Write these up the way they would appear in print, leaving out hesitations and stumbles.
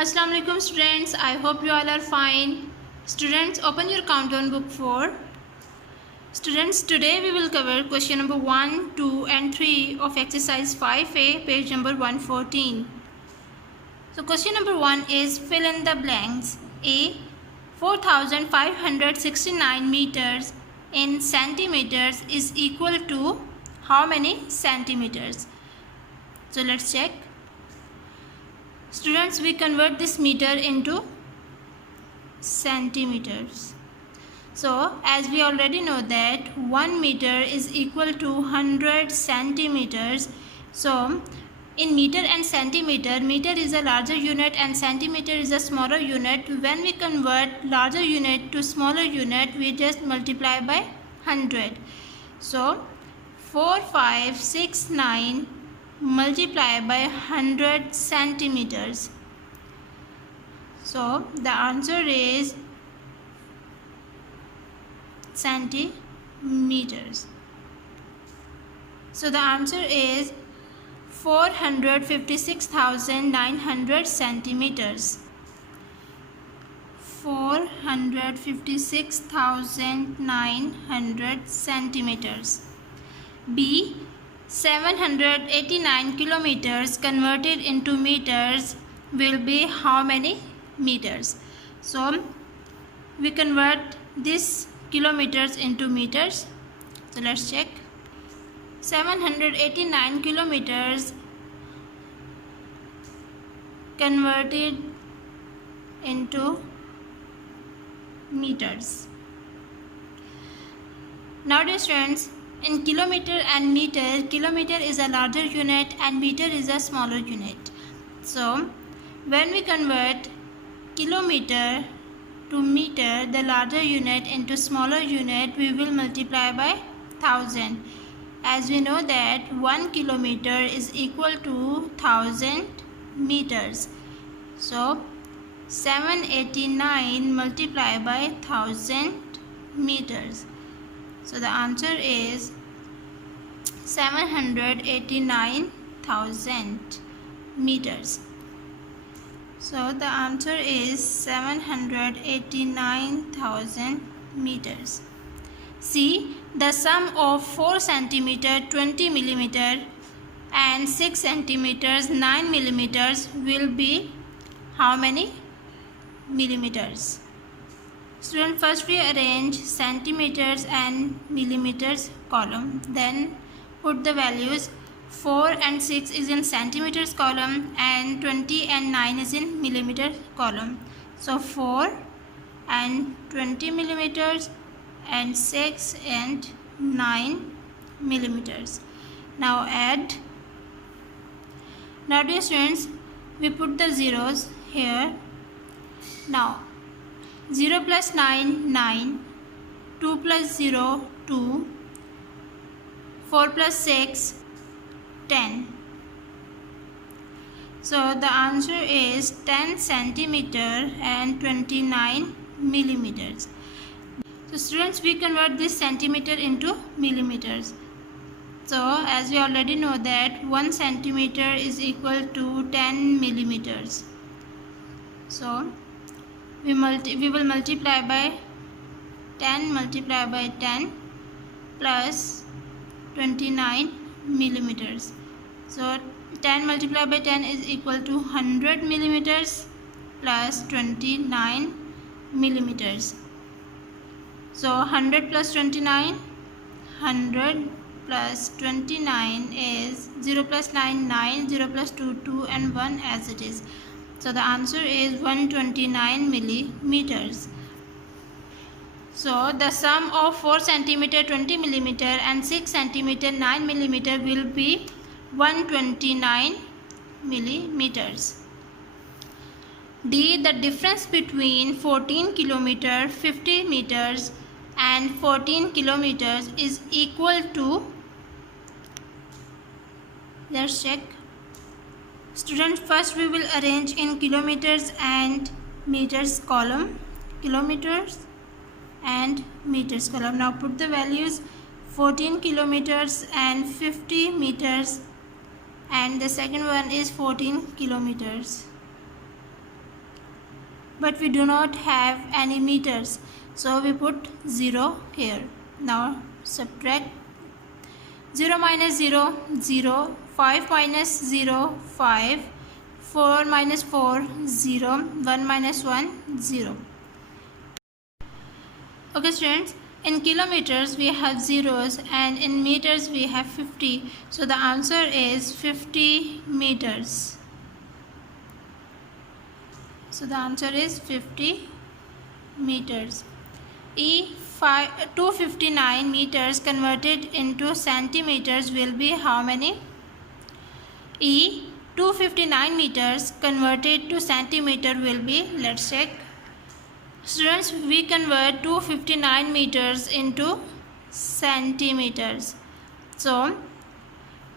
Assalamu alaikum students, I hope you all are fine. Students, open your countdown book 4. Students, today we will cover question number 1, 2 and 3 of exercise 5A, page number 114. So question number 1 is fill in the blanks. A. 4569 meters in centimeters is equal to how many centimeters? So let's check. Students, we convert this meter into centimeters. So as we already know that 1 meter is equal to 100 centimeters. So in meter and centimeter, meter is a larger unit and centimeter is a smaller unit. When we convert larger unit to smaller unit, we just multiply by 100. So 4569 multiply by 100 centimeters. So the answer is centimeters. So the answer is 456,900 centimeters. 456,900 centimeters. B. 789 kilometers converted into meters will be how many meters? So we convert this kilometers into meters. So let's check. 789 kilometers converted into meters. Now dear students, in kilometer and meter, kilometer is a larger unit and meter is a smaller unit. So when we convert kilometer to meter, the larger unit, into smaller unit, we will multiply by 1000. As we know that 1 kilometer is equal to 1000 meters. So 789 multiplied by 1000 meters. So the answer is 789,000 meters. So the answer is 789,000 meters. C. The sum of 4 centimeter 20 millimeter and 6 centimeters 9 millimeters will be how many millimeters? Student, first we arrange centimeters and millimeters column, then put the values. 4 and 6 is in centimeters column and 20 and 9 is in millimeter column. So 4 and 20 millimeters and 6 and 9 millimeters. Now add. Now dear students, we put the zeros here. Now 0 plus 9, 9, 2 plus 0, 2, 4 plus 6, 10. So the answer is 10 centimeter and 29 millimeters. So students, we convert this centimeter into millimeters. So as we already know that 1 centimeter is equal to 10 millimeters. So we will multiply by 10 multiplied by 10 plus 29 millimeters. So 10 multiplied by 10 is equal to 100 millimeters plus 29 millimeters. So 100 plus 29, 100 plus 29 is 0 plus 9, 9, 0 plus 2, 2 and 1 as it is. So the answer is 129 millimeters. So the sum of 4 centimeter 20 millimeter and 6 centimeter 9 millimeter will be 129 millimeters. D. The difference between 14 kilometer 50 meters and 14 kilometers is equal to, let's check. Students, first we will arrange in kilometers and meters column. Kilometers and meters column. Now put the values. 14 kilometers and 50 meters, and the second one is 14 kilometers. but we do not have any meters, so we put 0 here. Now subtract 0 minus 0, 0, 5 minus 0, 5, 4 minus 4, 0, 1 minus 1, 0. Okay students, in kilometers we have zeros and in meters we have 50. So the answer is 50 meters. So the answer is 50 meters. 259 meters converted into centimeters will be how many? 259 meters converted to centimeter will be, let's check. Students, we convert 259 meters into centimeters. So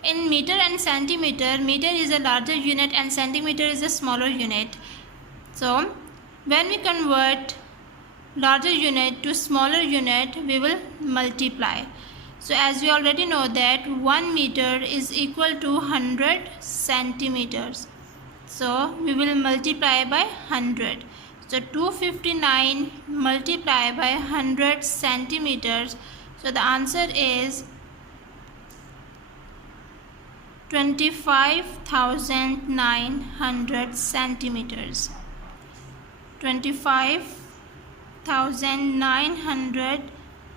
in meter and centimeter, meter is a larger unit and centimeter is a smaller unit. So when we convert larger unit to smaller unit, we will multiply. So as we already know that 1 meter is equal to 100 centimeters. So we will multiply by 100. So 259 multiplied by 100 centimeters. So the answer is 25,900 centimeters. 25,900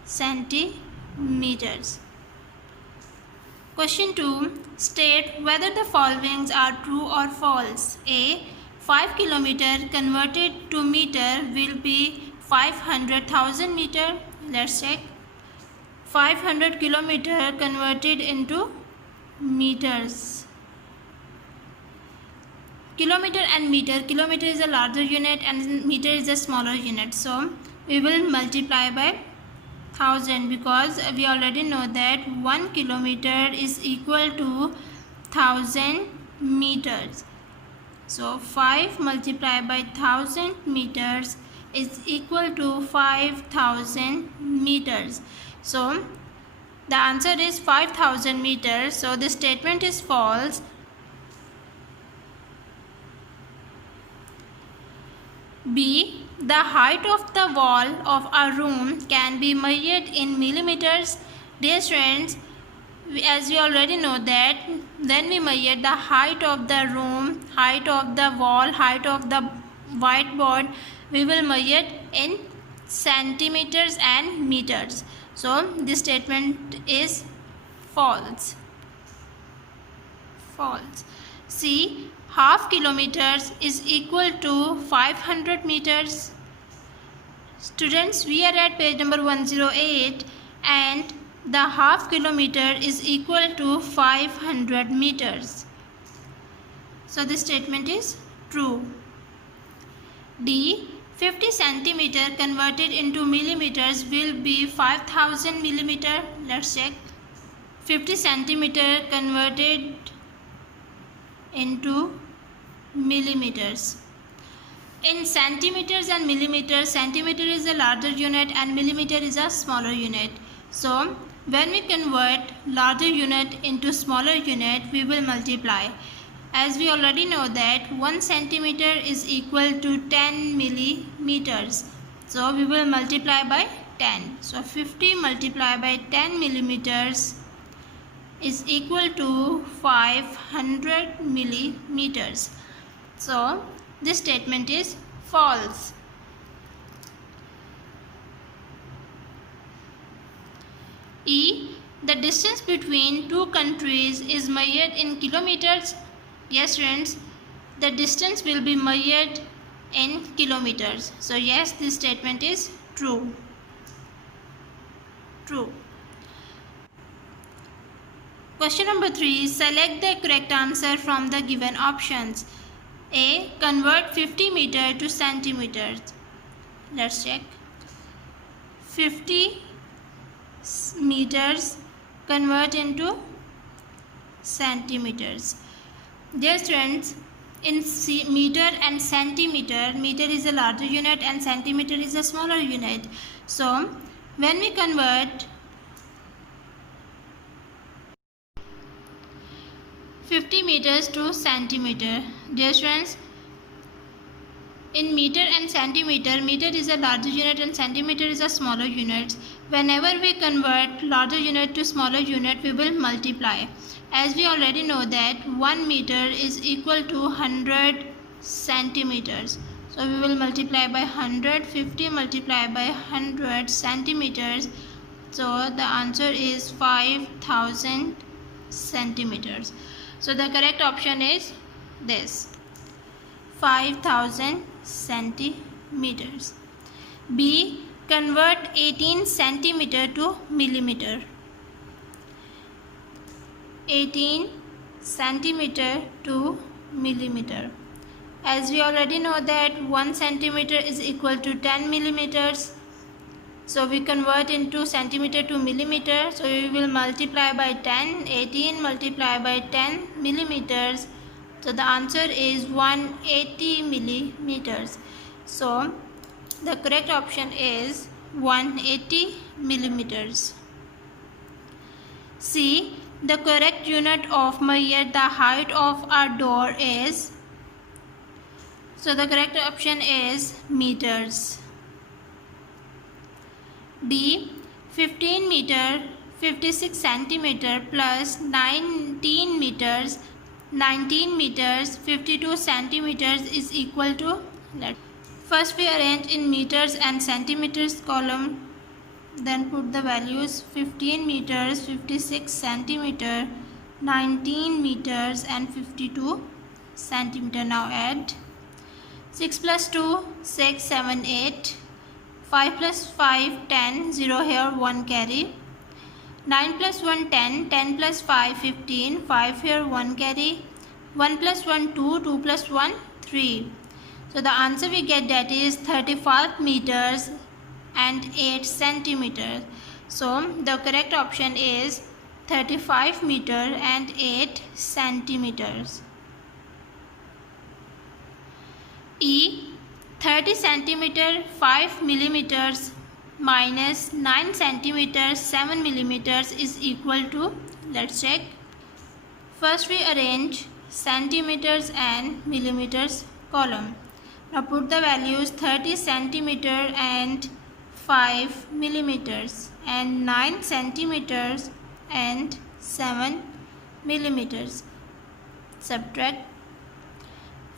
centimeters. Question 2. State whether the following are true or false. A. 5 kilometer converted to meter will be 500,000 meter. Let's check. 500 kilometer converted into meters. Kilometer and meter. Kilometer is a larger unit and meter is a smaller unit. So we will multiply by 1000 because we already know that 1 kilometer is equal to 1000 meters. So 5 multiplied by 1000 meters is equal to 5000 meters. So the answer is 5000 meters. So this statement is false. B. The height of the wall of a room can be measured in millimeters. Dear students, as we already know that when we measure the height of the room, height of the wall, height of the whiteboard, we will measure in centimeters and meters. So this statement is false. False. C. Half kilometers is equal to 500 meters. Students, we are at page number 108 and the half kilometer is equal to 500 meters. So this statement is true. D. 50 centimeter converted into millimeters will be 5000 millimeter. Let's check. 50 centimeter converted into millimeters. In centimeters and millimeters, centimeter is a larger unit and millimeter is a smaller unit. So when we convert larger unit into smaller unit, we will multiply. As we already know that 1 centimeter is equal to 10 millimeters. So we will multiply by 10. So 50 multiplied by 10 millimeters is equal to 500 millimeters. So this statement is false. E. The distance between two countries is measured in kilometers. Yes friends, the distance will be measured in kilometers. So yes, this statement is true. True. Question number 3. Select the correct answer from the given options. A. Convert 50 meter to centimeters. Let's check. 50 meters convert into centimeters. Dear students, in meter and centimeter, meter is a larger unit and centimeter is a smaller unit. So when we convert 50 meters to centimeter, dear students, In meter and centimeter, meter is a larger unit and centimeter is a smaller unit. Whenever we convert larger unit to smaller unit, we will multiply. As we already know that 1 meter is equal to 100 centimeters. So we will multiply by 100, 50 multiply by 100 centimeters. So the answer is 5000 centimeters. So the correct option is this, 5000 centimeters. B. Convert 18 centimeter to millimeter. 18 centimeter to millimeter. As we already know that 1 centimeter is equal to 10 millimeters. So we convert into centimeter to millimeter. So we will multiply by 10. 18 multiply by 10 millimeters. So the answer is 180 millimeters. So the correct option is 180 millimeters. C. The correct unit of measure the height of a door is. So the correct option is meters. D. 15 meter 56 centimeter plus 19 meters 52 centimeters is equal to. First we arrange in meters and centimeters column, then put the values 15 meters 56 centimeter 19 meters and 52 centimeter. Now add 6 plus 2 6 7 8, 5 plus 5 10, 0 here 1 carry, 9 plus 1 10, 10 plus 5 15, 5 here 1 carry, 1 plus 1 2, 2 plus 1 3. So the answer we get, that is 35 meters and 8 centimeters. So the correct option is 35 meter and 8 centimeters. E. 30 centimeter 5 millimeters minus 9 centimeters 7 millimeters is equal to. Let's check. First we arrange centimeters and millimeters column. Now put the values 30 centimeter and 5 millimeters and 9 centimeters and 7 millimeters. Subtract.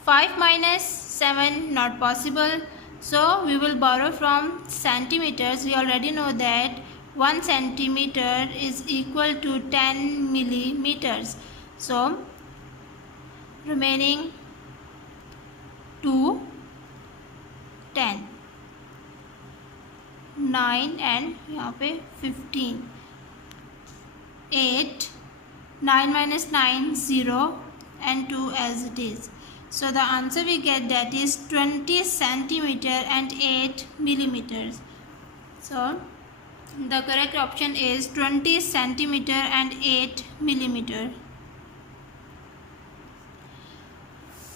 5 minus 7 not possible. So we will borrow from centimeters. We already know that 1 centimeter is equal to 10 millimeters. So remaining 2, 10, 9 and यहाँ पे 15, 8, 9 minus 9 0 and 2 as it is. So the answer we get, that is 20 centimeter and 8 millimeters. So the correct option is 20 centimeter and 8 millimeter.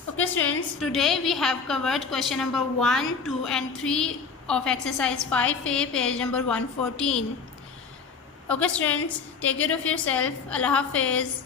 Okay students, today we have covered question number 1, 2 and 3 of exercise 5A, page number 114. Okay students, take care of yourself. Allah Hafiz.